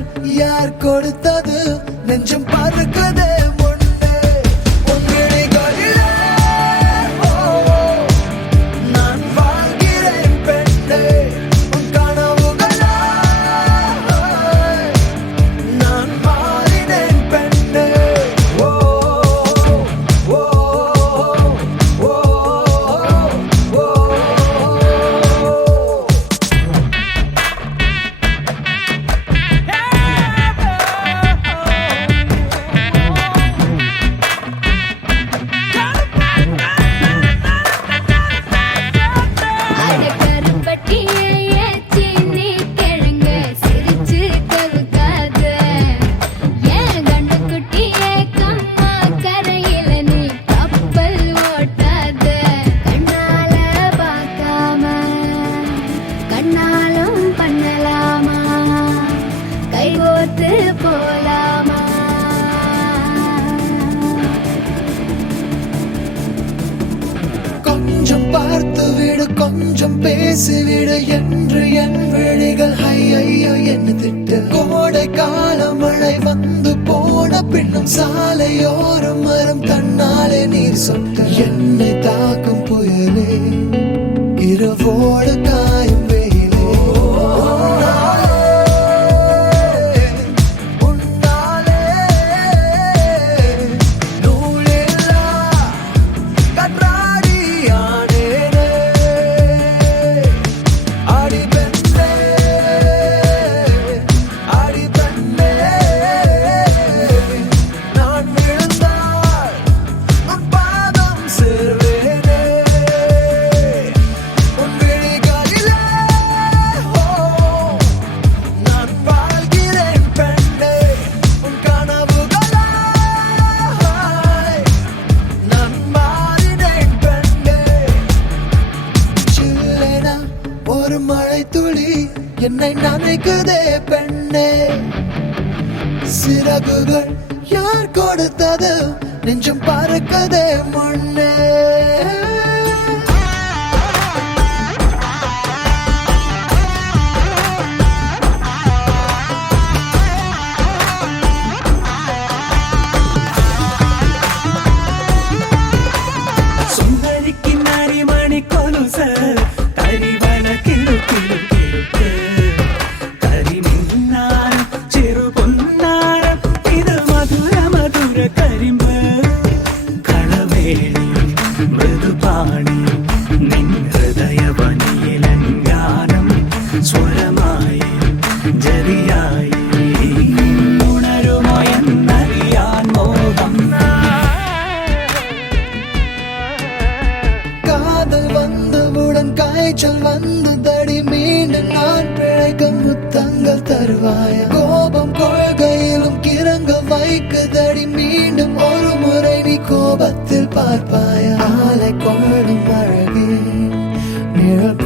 சிறகுகள் யார் கொடுத்தது நெஞ்சம் பறக்குதே கொஞ்சம் பார்த்து விடு கொஞ்சம் பேசிவிடு என்று என் விழிகள் ஐயோ என்ன திட்டு கோடை கால மழை வந்து போன பின்னும் சாலையோரம் மரம் தன்னாலே நீர் சொட்டு என்னை தாக்கும் புயலே இரவோடு காயும் ஒரு மழை துளி என்னை நினைக்குதே பெண்ணே சிறகுகள் யார் கொடுத்தது நெஞ்சம் பறக்குதே முன்னே മൃദുപാണി നിൻ ഹൃദയവനിയിലങ്കാനം സ്വരമായി ജതിയായി ഉണരുമോ എന്നറിയാൻ മോഹം காதல் வந்தவுடன் காய்ச்சல் வந்ததடி மீண்டும் நான் பிழைக்க முத்தங்கள் தருவாய கோபம் கொள்கையிலும் கிறங்க வைக்குதடி மீண்டும் ஒரு முறை நீ கோபத்தில் பார்ப்பாய ஆலை கொள்ளும் அழகே நிழல்